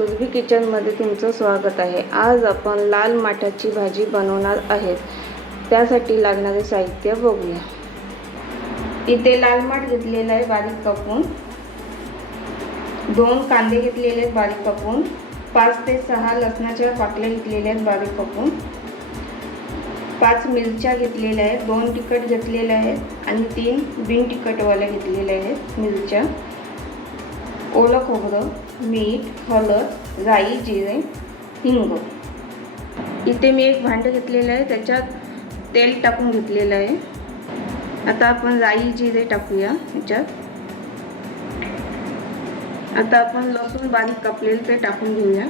सुरभी किचनमध्ये तुमचं स्वागत आहे। आज आपण लाल माठाची भाजी बनवणार आहेत। त्यासाठी लागणारे साहित्य बघूया। इथे लाल माठ घेतलेला आहे बारीक कापून, 2 कांदे घेतलेले आहेत बारीक कापून, 5 ते 6 लसणाच्या पाकळ्या घेतलेल्या आहेत बारीक कापून, 5 मिरच्या घेतलेल्या आहेत, 2 तिखट घेतलेले आहेत आणि 3 बिन तिखटवाल्या घेतलेल्या आहेत मिरच्या, ओलं खोबरं, मीठ, हळद, राई, जिरे, हिंग। इथे मी एक भांडं घेतलेलं आहे, त्याच्यात तेल टाकून घेतलेलं आहे। आता आपण राई, जिरे टाकूया याच्यात। आता आपण लसूण बारीक कापलेलं ते टाकून घेऊया,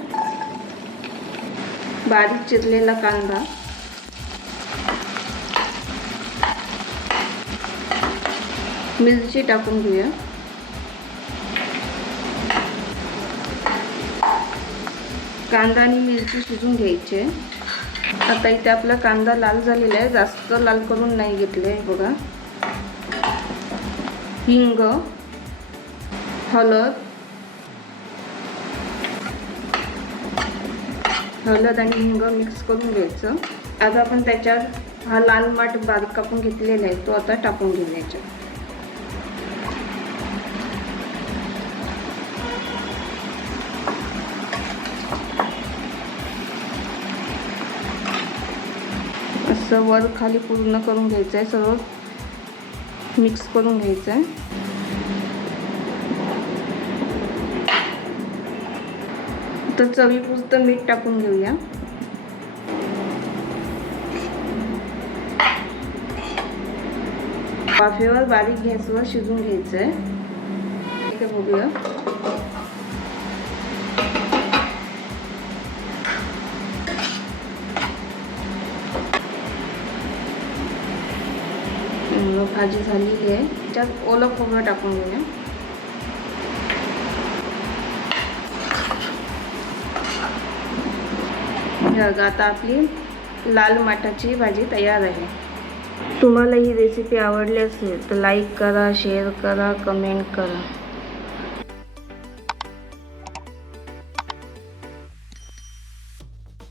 बारीक चिरलेला कांदा, मिरची टाकून घेऊया, कांदा आणि मिरची शिजून घ्यायचे। आता इथे आपला कांदा लाल झालेला आहे, जास्त लाल करून नाही घेतले बघा। हिंग, हळद आणि हिंग मिक्स करून घ्यायचं। आता आपण त्याच्यात हा लाल माठ बारीक कापून घेतलेला आहे तो आता टाकून घ्यायचा। असं वर खाली पूर्ण करून घ्यायचं आहे, सर्व मिक्स करून घ्यायचं आहे। तर चवीपुरतं मीठ टाकून घेऊया। वाफेवर बारीक गॅसवर शिजून घ्यायचं आहे। इथे बघूया, भाजी झालेली आहे। त्यात ओलं खोबरं टाकून घेऊया। आता आपली लाल माठाची भाजी तयार आहे। तुम्हाला ही रेसिपी आवडली असेल तर लाईक करा, शेअर करा, कमेंट करा।